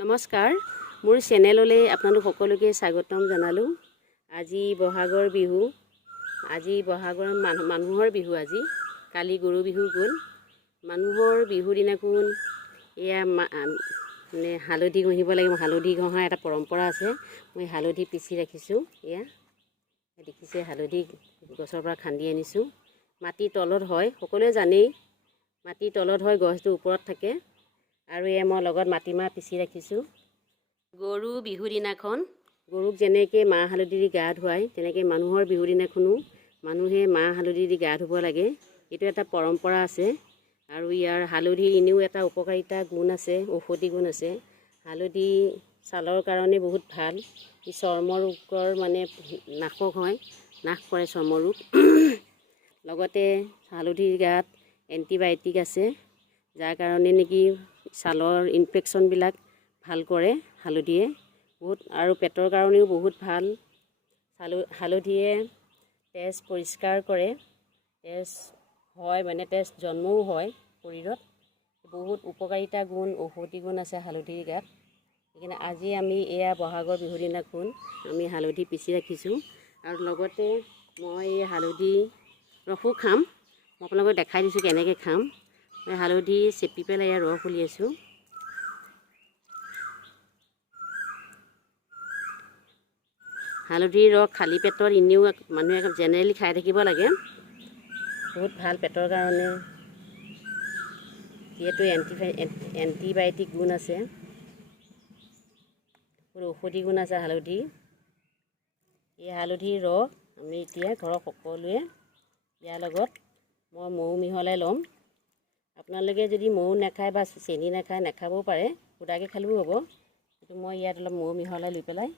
নমস্কাৰ, মোৰ চেনেললৈ আপোনালোক সকলোকে স্বাগতম জনালোঁ। আজি বহাগৰ বিহু, আজি বহাগৰ মানুহৰ বিহু। আজি কালি গৰু বিহু গ'ল। মানুহৰ বিহুৰ দিনাখন এয়া মানে হালধি ঘঁহিব লাগিব। হালধি ঘঁহা এটা পৰম্পৰা আছে। মই হালধি পিচি ৰাখিছোঁ। এয়া দেখিছে, হালধি গছৰ পৰা খান্দি আনিছোঁ। মাটিৰ তলত হয়, সকলোৱে জানেই। মাটিৰ তলত হয়, গছটো ওপৰত থাকে। আৰু এয়া মই লগত মাটিমাহ পিচি ৰাখিছোঁ। গৰু বিহুৰ দিনাখন গৰুক যেনেকৈ মাহ হালধি দি গা ধুৱায়, তেনেকৈ মানুহৰ বিহুৰ দিনাখনো মানুহে মাহ হালধি দি গা ধুব লাগে। এইটো এটা পৰম্পৰা আছে। আৰু ইয়াৰ হালধিৰ এনেও এটা উপকাৰিতা গুণ আছে, ঔষধি গুণ আছে। হালধি ছালৰ কাৰণে বহুত ভাল। ই চৰ্ম ৰোগৰ মানে নাশক হয়, নাশ কৰে চৰ্ম ৰোগ। লগতে হালধিৰ গাত এণ্টিবায়'টিক আছে, যাৰ কাৰণে নেকি ছালৰ ইনফেকশ্যনবিলাক ভাল কৰে হালধিয়ে বহুত। আৰু পেটৰ কাৰণেও বহুত ভাল। হালধিয়ে তেজ পৰিষ্কাৰ কৰে, তেজ হয় মানে তেজ জন্মও হয় শৰীৰত। বহুত উপকাৰিতা গুণ, ঔষধি গুণ আছে হালধিৰ গাত। সেইকাৰণে আজি আমি এয়া বহাগৰ বিহুৰ দিনাখন আমি হালধি পিচি ৰাখিছোঁ। আৰু লগতে মই এই হালধি ৰসো খাম। মই আপোনালোকক দেখাই দিছোঁ কেনেকৈ খাম। মই হালধি চেপি পেলাই ইয়াৰ ৰস উলিয়াইছোঁ। হালধিৰ ৰস খালী পেটত এনেও মানুহে জেনেৰেলি খাই থাকিব লাগে, বহুত ভাল পেটৰ কাৰণে। যিহেতু এণ্টিবায়'টিক গুণ আছে, বহুত ঔষধি গুণ আছে হালধি। এই হালধিৰ ৰস আমি এতিয়া ঘৰৰ সকলোৱে ইয়াৰ লগত মই মৌ মিহলাই ল'ম। আপোনালোকে যদি মৌ নাখায় বা চেনি নাখায়, নাখাবও পাৰে, সুদাকৈ খালেও হ'ব। কিন্তু মই ইয়াত অলপ মৌ মিহলাই লৈ পেলাই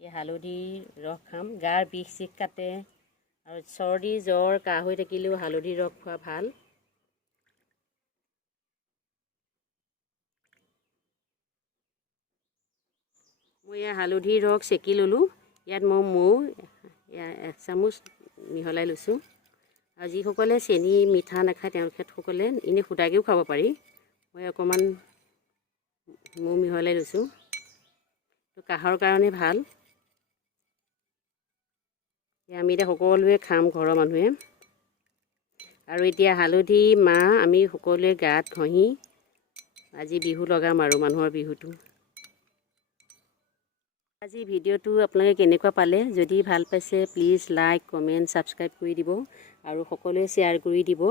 এই হালধিৰ ৰস খাম। গাৰ বিষ চিষ কাটে আৰু চৰ্দি জ্বৰ কাহ হৈ থাকিলেও হালধিৰ ৰস খোৱা ভাল। মই ইয়াৰ হালধিৰ ৰস চেকি ল'লোঁ। ইয়াত মই মৌ এক চামুচ মিহলাই লৈছোঁ। আৰু যিসকলে চেনি মিঠা নাখায়, তেওঁলোকসকলে এনেই সুদাকৈও খাব পাৰি। মই অকণমান মৌ মিহলাই লৈছোঁ। কাহৰ কাৰণে ভাল। আমি এতিয়া সকলোৱে খাম ঘৰৰ মানুহে। আৰু এতিয়া হালধি মাহ আমি সকলোৱে গাত ঘঁহি আজি বিহু লগাম আৰু মানুহৰ বিহুটো। আজি ভিডিঅ'টো আপোনালোকে কেনেকুৱা পালে? যদি ভাল পাইছে প্লিজ লাইক, কমেণ্ট, ছাবস্ক্ৰাইব কৰি দিব আৰু সকলোৱে শ্বেয়াৰ কৰি দিব।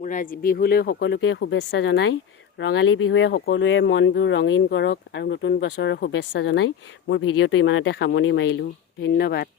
মোৰ আজি বিহুলৈ সকলোকে শুভেচ্ছা জনাই, ৰঙালী বিহুৱে সকলোৰে মনবোৰ ৰঙীন কৰক আৰু নতুন বছৰৰ শুভেচ্ছা জনাই মোৰ ভিডিঅ'টো ইমানতে সামৰণি মাৰিলোঁ। ধন্যবাদ।